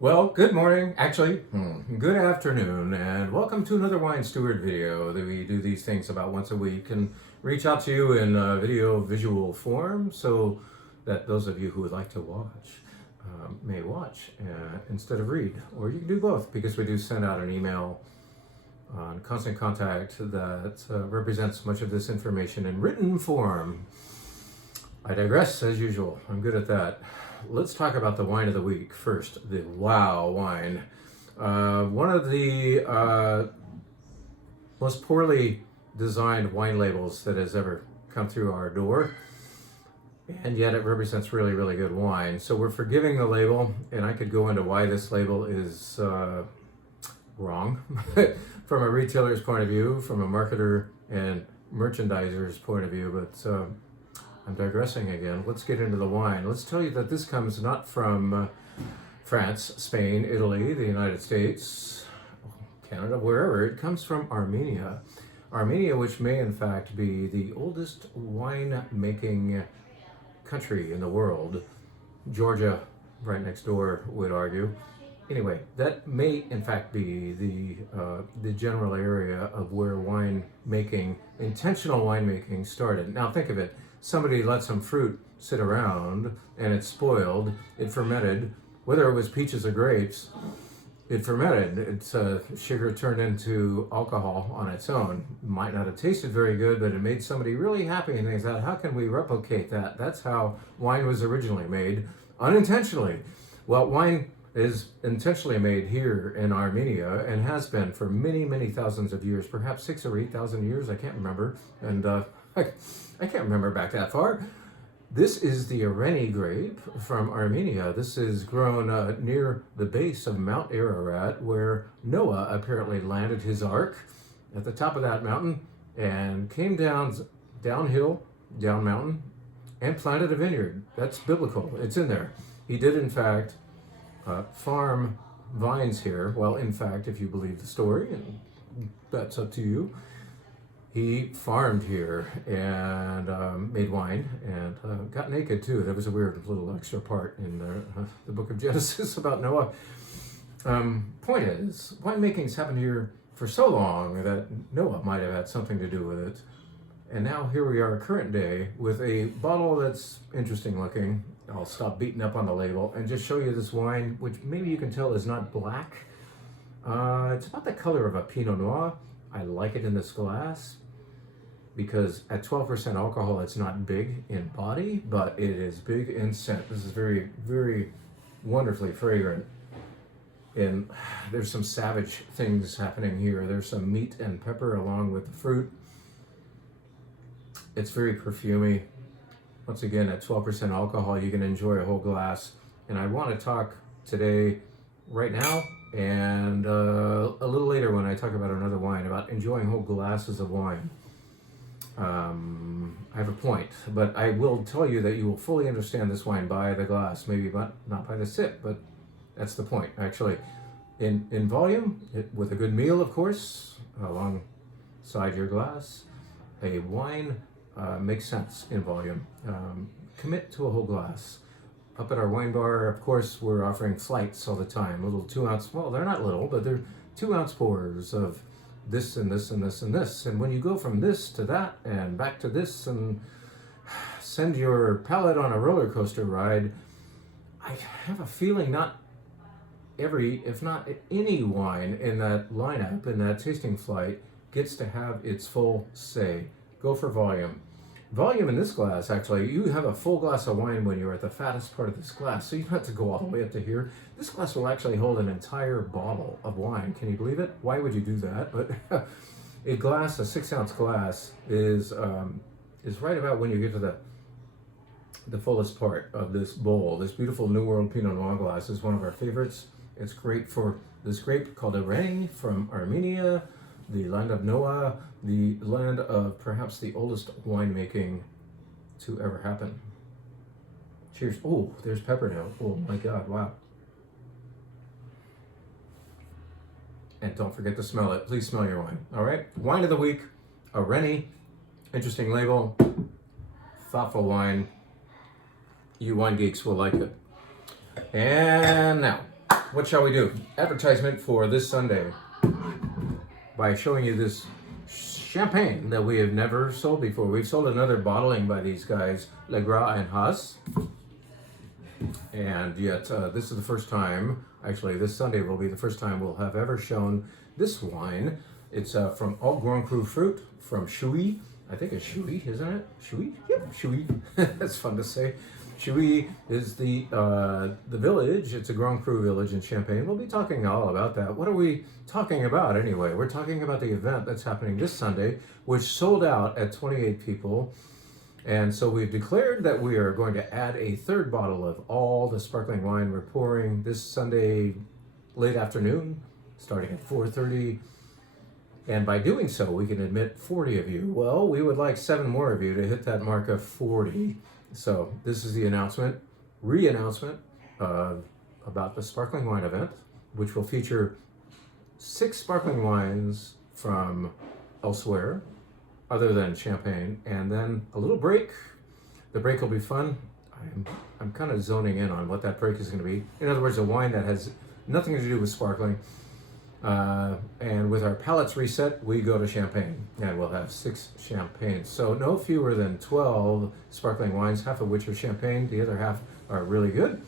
Well, good morning, actually, good afternoon, and welcome to another Wine Steward video. That we do these things about once a week and reach out to you in visual form so that those of you who would like to watch may watch instead of read. Or you can do both, because we do send out an email on Constant Contact that represents much of this information in written form. I digress, as usual. I'm good at that. Let's talk about the wine of the week first. The Wow wine. One of the most poorly designed wine labels that has ever come through our door. And yet it represents really, really good wine. So we're forgiving the label, and I could go into why this label is wrong from a retailer's point of view, from a marketer and merchandiser's point of view, but I'm digressing again. Let's get into the wine. Let's tell you that this comes not from France, Spain, Italy, the United States, Canada, wherever. It comes from Armenia. Armenia, which may in fact be the oldest wine-making country in the world. Georgia, right next door, would argue. Anyway, that may in fact be the general area of where winemaking, intentional winemaking, started. Now think of it. Somebody let some fruit sit around and it spoiled, it fermented, whether it was peaches or grapes, it fermented. It's sugar turned into alcohol on its own. Might not have tasted very good, but it made somebody really happy, and they thought, how can we replicate that? That's how wine was originally made, unintentionally. Well, wine is intentionally made here in Armenia and has been for many, many thousands of years, perhaps 6,000 or 8,000 years, I can't remember. And I can't remember back that far. This is the Areni grape from Armenia. This is grown near the base of Mount Ararat, where Noah apparently landed his ark at the top of that mountain and came downhill, down mountain, and planted a vineyard. That's biblical. It's in there. He did, in fact, farm vines here. Well, in fact, if you believe the story, and that's up to you, he farmed here and made wine and got naked too. That was a weird little extra part in the book of Genesis about Noah. Point is, winemaking's happened here for so long that Noah might have had something to do with it. And now here we are, current day, with a bottle that's interesting looking. I'll stop beating up on the label and just show you this wine, which maybe you can tell is not black. It's about the color of a Pinot Noir. I like it in this glass because at 12% alcohol, it's not big in body, but it is big in scent. This is very, very wonderfully fragrant. And there's some savage things happening here. There's some meat and pepper along with the fruit. It's very perfumey. Once again, at 12% alcohol, you can enjoy a whole glass. And I want to talk today, right now, and a little later when I talk about another wine, about enjoying whole glasses of wine. I have a point, but I will tell you that you will fully understand this wine by the glass, maybe not by the sip, but that's the point, actually. In volume, with a good meal, of course, alongside your glass, a wine makes sense in volume. Commit to a whole glass. Up at our wine bar, of course, we're offering flights all the time. Little 2-ounce, well, they're not little, but they're 2-ounce pours of this and this and this and this. And when you go from this to that and back to this and send your palate on a roller coaster ride, I have a feeling not every, if not any wine in that lineup, in that tasting flight, gets to have its full say. Go for volume. Volume in this glass, actually, you have a full glass of wine when you're at the fattest part of this glass, so you don't have to go all the way up to here. This glass will actually hold an entire bottle of wine. Can you believe it? Why would you do that? But a glass, a 6-ounce glass, is right about when you get to the fullest part of this bowl. This beautiful New World Pinot Noir glass is one of our favorites. It's great for this grape called Areni from Armenia, the land of Noah, the land of perhaps the oldest winemaking to ever happen. Cheers. Oh, there's pepper now. Oh my God, wow. And don't forget to smell it. Please smell your wine, all right? Wine of the week, Areni. Interesting label, thoughtful wine. You wine geeks will like it. And now, what shall we do? Advertisement for this Sunday by showing you this champagne that we have never sold before. We've sold another bottling by these guys, Le Gras and Haas. And yet, this is the first time, actually, this Sunday will be the first time we'll have ever shown this wine. It's from Alt Grand Cru Fruit from Chouy. I think it's Chouy, isn't it? Chouy? Yep, Chouy. That's fun to say. Chouy is the village. It's a Grand Cru village in Champagne. We'll be talking all about that. What are we talking about anyway? We're talking about the event that's happening this Sunday, which sold out at 28 people. And so we've declared that we are going to add a third bottle of all the sparkling wine we're pouring this Sunday late afternoon, starting at 4:30. And by doing so, we can admit 40 of you. Well, we would like 7 more of you to hit that mark of 40. So this is the announcement, re-announcement about the sparkling wine event, which will feature 6 sparkling wines from elsewhere, other than Champagne, and then a little break. The break will be fun. I'm kind of zoning in on what that break is going to be. In other words, a wine that has nothing to do with sparkling. And with our palates reset, we go to Champagne, and we'll have 6 champagnes. So no fewer than 12 sparkling wines, half of which are Champagne. The other half are really good,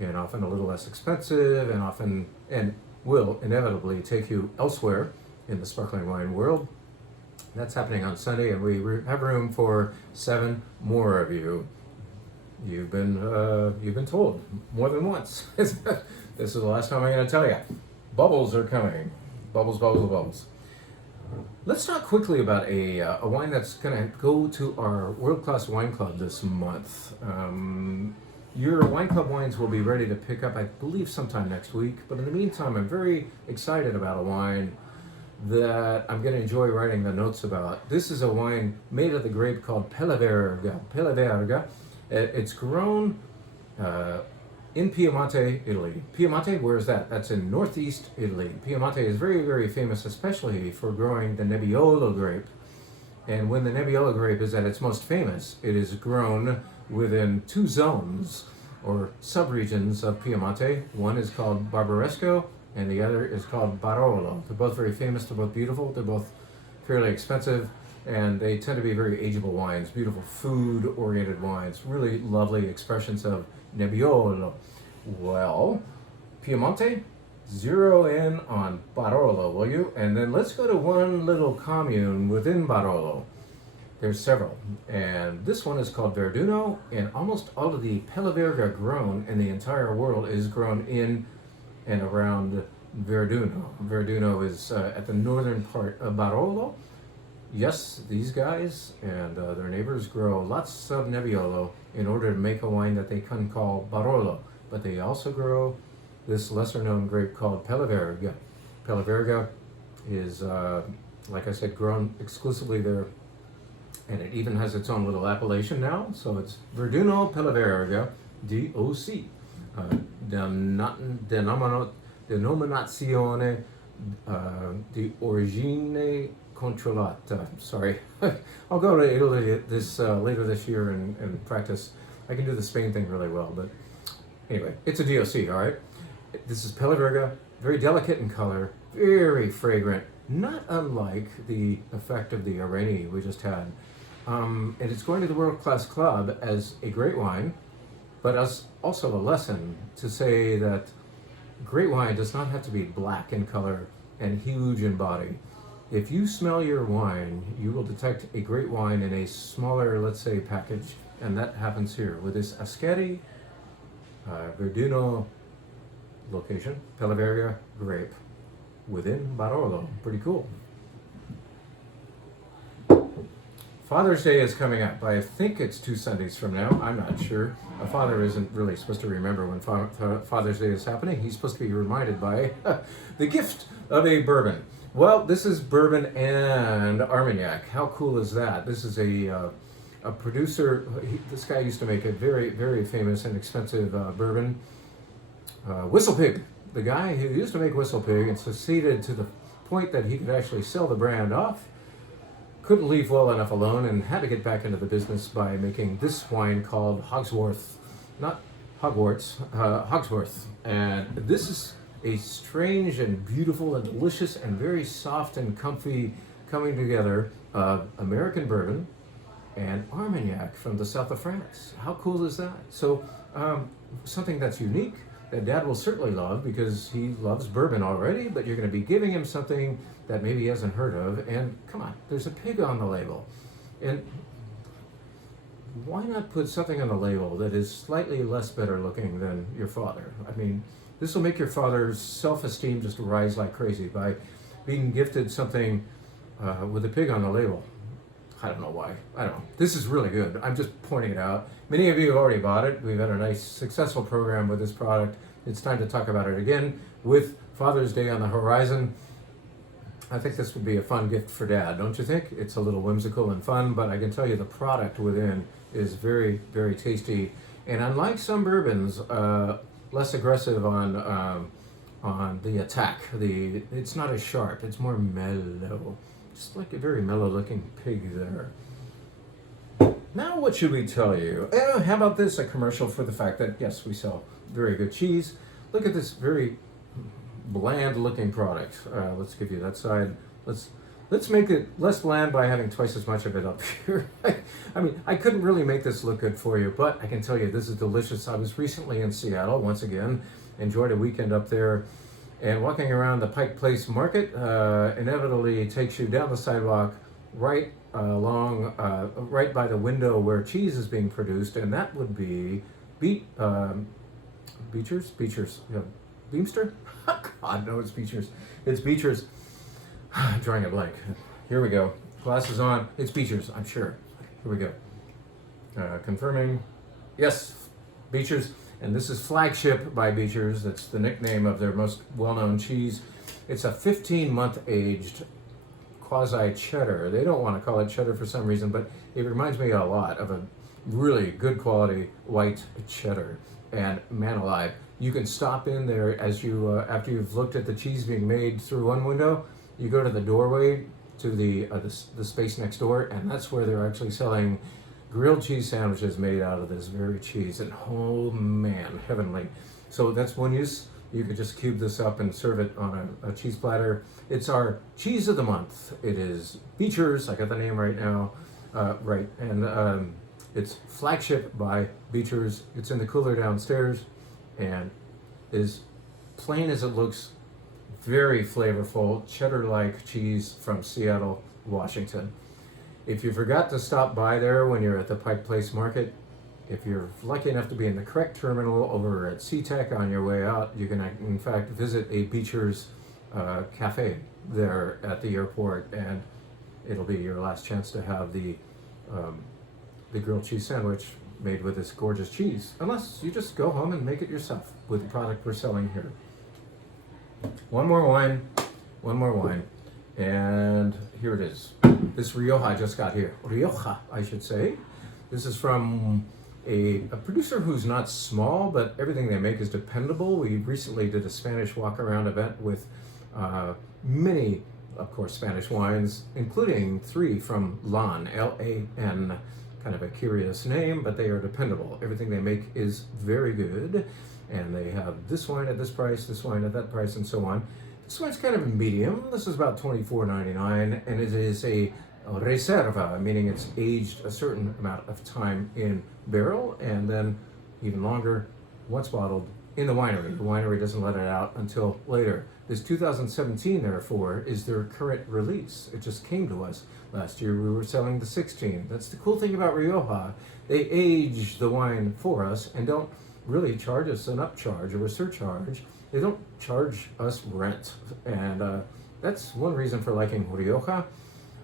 and often a little less expensive, and will inevitably take you elsewhere in the sparkling wine world. That's happening on Sunday, and we have room for 7 more of you. You've been told more than once. This is the last time I'm going to tell you. Bubbles are coming. Bubbles, bubbles, bubbles. Let's talk quickly about a wine that's going to go to our World Class Wine Club this month. Your wine club wines will be ready to pick up, I believe, sometime next week. But in the meantime, I'm very excited about a wine that I'm going to enjoy writing the notes about. This is a wine made of the grape called Pelle Verga. Pelle Verga. It's grown in Piemonte, Italy. Piemonte, where is that? That's in northeast Italy. Piemonte is very, very famous, especially for growing the Nebbiolo grape. And when the Nebbiolo grape is at its most famous, it is grown within 2 zones or subregions of Piemonte. One is called Barbaresco, and the other is called Barolo. They're both very famous, they're both beautiful, they're both fairly expensive, and they tend to be very ageable wines, beautiful food-oriented wines, really lovely expressions of Nebbiolo. Well, Piemonte, zero in on Barolo, will you? And then let's go to one little commune within Barolo. There's several, and this one is called Verduno, and almost all of the Pelle Verga grown in the entire world is grown in and around Verduno. Verduno is at the northern part of Barolo. Yes, these guys and their neighbors grow lots of Nebbiolo in order to make a wine that they can call Barolo. But they also grow this lesser-known grape called Pelle Verga. Pelle Verga is, like I said, grown exclusively there, and it even has its own little appellation now. So it's Verduno Pelle Verga DOC. Denominazione di origine controllata. Sorry, I'll go to Italy later this year and practice. I can do the Spain thing really well, but anyway, it's a DOC, all right? This is Pelle Verga, very delicate in color, very fragrant, not unlike the effect of the Areni we just had. And it's going to the World Class Club as a great wine, but as also a lesson to say that great wine does not have to be black in color and huge in body. If you smell your wine, you will detect a great wine in a smaller, let's say, package, and that happens here with this Ascari Verduno location, Pelle Verga grape within Barolo. Pretty cool. Father's Day is coming up. I think it's 2 Sundays from now. I'm not sure. A father isn't really supposed to remember when Father's Day is happening. He's supposed to be reminded by the gift of a bourbon. Well, this is bourbon and Armagnac. How cool is that? This is a producer. This guy used to make a very, very famous and expensive bourbon. Whistle Pig. The guy who used to make Whistle Pig and succeeded to the point that he could actually sell the brand off, couldn't leave well enough alone and had to get back into the business by making this wine called Hogsworth. Not Hogwarts, Hogsworth. And this is a strange and beautiful and delicious and very soft and comfy coming together of American bourbon and Armagnac from the south of France. How cool is that? So something that's unique that Dad will certainly love because he loves bourbon already, but you're going to be giving him something that maybe he hasn't heard of. And come on, there's a pig on the label. And why not put something on the label that is slightly less better looking than your father? I mean, this will make your father's self-esteem just rise like crazy by being gifted something with a pig on the label. I don't know why. I don't know. This is really good. I'm just pointing it out. Many of you have already bought it. We've had a nice, successful program with this product. It's time to talk about it again with Father's Day on the horizon. I think this would be a fun gift for Dad, don't you think? It's a little whimsical and fun, but I can tell you the product within is very, very tasty. And unlike some bourbons, less aggressive on the attack. It's not as sharp. It's more mellow. Just like a very mellow-looking pig there. Now, what should we tell you? How about this? A commercial for the fact that, yes, we sell very good cheese. Look at this very bland-looking product. Let's give you that side. Let's make it less bland by having twice as much of it up here. I mean, I couldn't really make this look good for you, but I can tell you this is delicious. I was recently in Seattle, once again, enjoyed a weekend up there. And walking around the Pike Place Market inevitably takes you down the sidewalk right right by the window where cheese is being produced, and that would be Beecher's, yeah, Beemster? God, no, it's Beecher's. It's Beecher's. I'm drawing a blank. Here we go. Glasses on. It's Beecher's, I'm sure. Here we go. Confirming. Yes, Beecher's. And this is Flagship by Beecher's. That's the nickname of their most well-known cheese. It's a 15-month aged quasi-cheddar. They don't want to call it cheddar for some reason, but it reminds me a lot of a really good quality white cheddar. And man alive, you can stop in there as you, after you've looked at the cheese being made through one window, you go to the doorway to the space next door, and that's where they're actually selling grilled cheese sandwiches made out of this very cheese, and oh man, heavenly. So that's one use. You could just cube this up and serve it on a cheese platter. It's our cheese of the month. It is Beecher's, I got the name right now, right, and it's Flagship by Beecher's. It's in the cooler downstairs, and is plain as it looks, very flavorful, cheddar-like cheese from Seattle, Washington. If you forgot to stop by there when you're at the Pike Place Market, if you're lucky enough to be in the correct terminal over at SeaTech on your way out, you can in fact visit a Beecher's cafe there at the airport, and it'll be your last chance to have the grilled cheese sandwich made with this gorgeous cheese, unless you just go home and make it yourself with the product we're selling here. One more wine, and here it is. This Rioja I just got here. Rioja, I should say. This is from a producer who's not small, but everything they make is dependable. We recently did a Spanish walk-around event with many, of course, Spanish wines, including 3 from LAN, L-A-N. Kind of a curious name, but they are dependable. Everything they make is very good, and they have this wine at this price, this wine at that price, and so on. This one's kind of a medium. This is about $24.99, and it is a reserva, meaning it's aged a certain amount of time in barrel, and then even longer, once bottled, in the winery. The winery doesn't let it out until later. This 2017, therefore, is their current release. It just came to us. Last year we were selling the 16. That's the cool thing about Rioja. They age the wine for us and don't really charge us an upcharge or a surcharge. They don't charge us rent. And that's one reason for liking Rioja.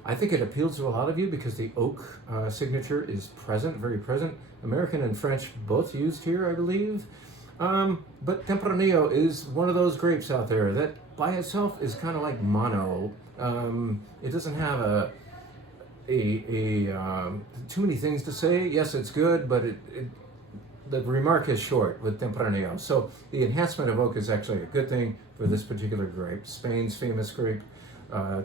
I think it appeals to a lot of you because the oak signature is present, very present. American and French both used here, I believe. But Tempranillo is one of those grapes out there that by itself is kind of like mono. It doesn't have too many things to say. Yes, it's good, but the remark is short with Tempranillo. So the enhancement of oak is actually a good thing for this particular grape. Spain's famous grape,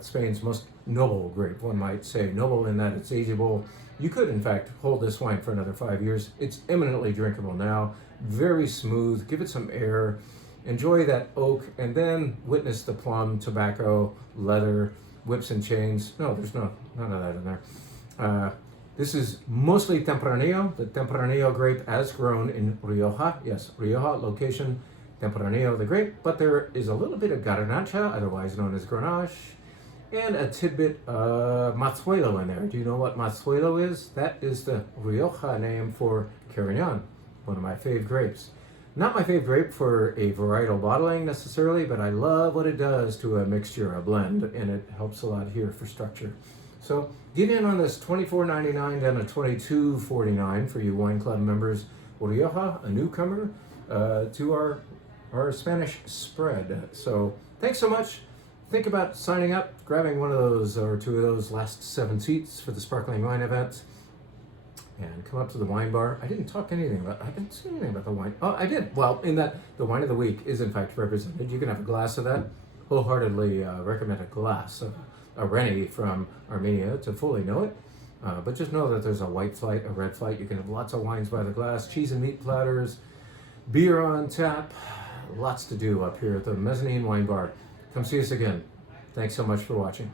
Spain's most noble grape, one might say. Noble in that it's ageable. You could, in fact, hold this wine for another 5 years. It's eminently drinkable now. Very smooth. Give it some air. enjoy that oak, and then witness the plum, tobacco, leather, whips and chains. No, there's none of that in there. This is mostly Tempranillo, the Tempranillo grape as grown in Rioja. Yes, Rioja location, Tempranillo the grape, but there is a little bit of Garnacha, otherwise known as Grenache, and a tidbit of Mazuelo in there. Do you know what Mazuelo is? That is the Rioja name for Carignan, one of my fave grapes. Not my fave grape for a varietal bottling necessarily, but I love what it does to a mixture, a blend, and it helps a lot here for structure. So get in on this $24.99 down to $22.49 for you wine club members. Rioja, a newcomer to our Spanish spread. So thanks so much. Think about signing up, grabbing one of those or two of those last 7 seats for the sparkling wine event, and come up to the wine bar. I didn't say anything about the wine. Oh, I did. Well, in that the wine of the week is in fact represented. You can have a glass of that. Wholeheartedly recommend a glass of a Rennie from Armenia to fully know it. But just know that there's a white flight, a red flight. You can have lots of wines by the glass, cheese and meat platters, beer on tap. Lots to do up here at the Mezzanine Wine Bar. Come see us again. Thanks so much for watching.